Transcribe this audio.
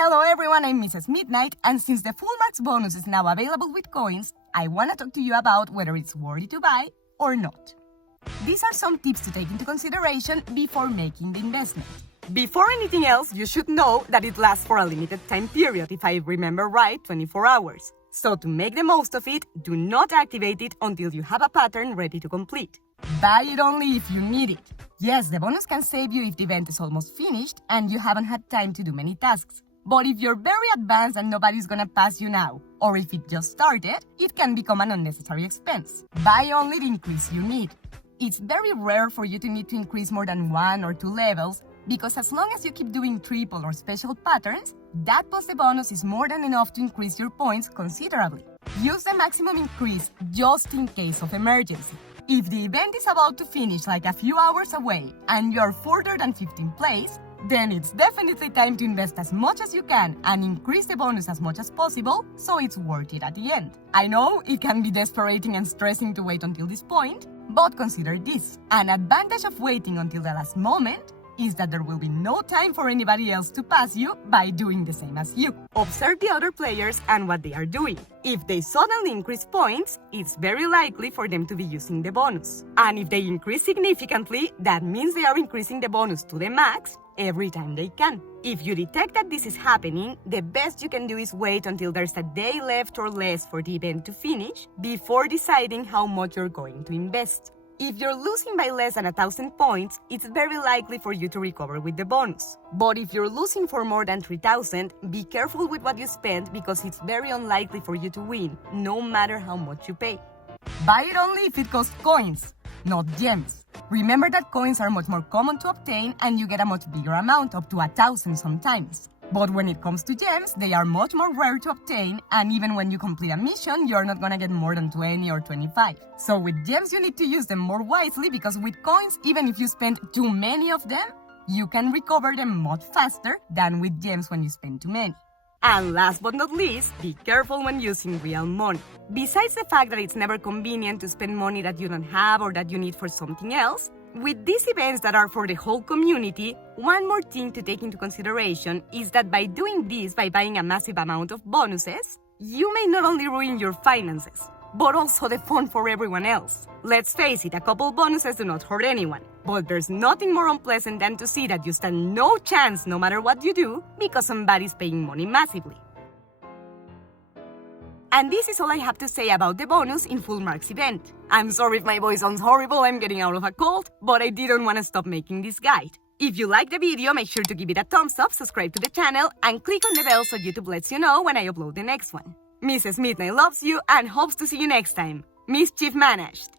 Hello everyone, I'm Mrs. Midnight, and since the Full Marks bonus is now available with coins, I want to talk to you about whether it's worthy to buy or not. These are some tips to take into consideration before making the investment. Before anything else, you should know that it lasts for a limited time period, if I remember right, 24 hours. So to make the most of it, do not activate it until you have a pattern ready to complete. Buy it only if you need it. Yes, the bonus can save you if the event is almost finished and you haven't had time to do many tasks. But if you're very advanced and nobody's gonna pass you now, or if it just started, it can become an unnecessary expense. Buy only the increase you need. It's very rare for you to need to increase more than 1 or 2 levels, because as long as you keep doing triple or special patterns, that plus the bonus is more than enough to increase your points considerably. Use the maximum increase just in case of emergency. If the event is about to finish like a few hours away and you're further than 15th place, then it's definitely time to invest as much as you can and increase the bonus as much as possible so it's worth it at the end. I know it can be desesperating and stressing to wait until this point, but consider this. An advantage of waiting until the last moment is that there will be no time for anybody else to pass you by doing the same as you. Observe the other players and what they are doing. If they suddenly increase points, it's very likely for them to be using the bonus. And if they increase significantly, that means they are increasing the bonus to the max every time they can. If you detect that this is happening, the best you can do is wait until there's a day left or less for the event to finish before deciding how much you're going to invest. If you're losing by less than 1,000 points, it's very likely for you to recover with the bonus. But if you're losing for more than 3,000, be careful with what you spend because it's very unlikely for you to win, no matter how much you pay. Buy it only if it costs coins, not gems. Remember that coins are much more common to obtain and you get a much bigger amount, up to 1,000 sometimes. But when it comes to gems, they are much more rare to obtain, and even when you complete a mission, you're not gonna get more than 20 or 25. So with gems, you need to use them more wisely because with coins, even if you spend too many of them, you can recover them much faster than with gems when you spend too many. And last but not least, be careful when using real money. Besides the fact that it's never convenient to spend money that you don't have or that you need for something else, with these events that are for the whole community, one more thing to take into consideration is that by doing this, by buying a massive amount of bonuses, you may not only ruin your finances, but also the fun for everyone else. Let's face it, a couple bonuses do not hurt anyone, but there's nothing more unpleasant than to see that you stand no chance no matter what you do because somebody's paying money massively. And this is all I have to say about the bonus in Full Marks event. I'm sorry if my voice sounds horrible, I'm getting out of a cold, but I didn't want to stop making this guide. If you like the video, make sure to give it a thumbs up, subscribe to the channel, and click on the bell so YouTube lets you know when I upload the next one. Mrs. Midnight loves you and hopes to see you next time. Mischief managed!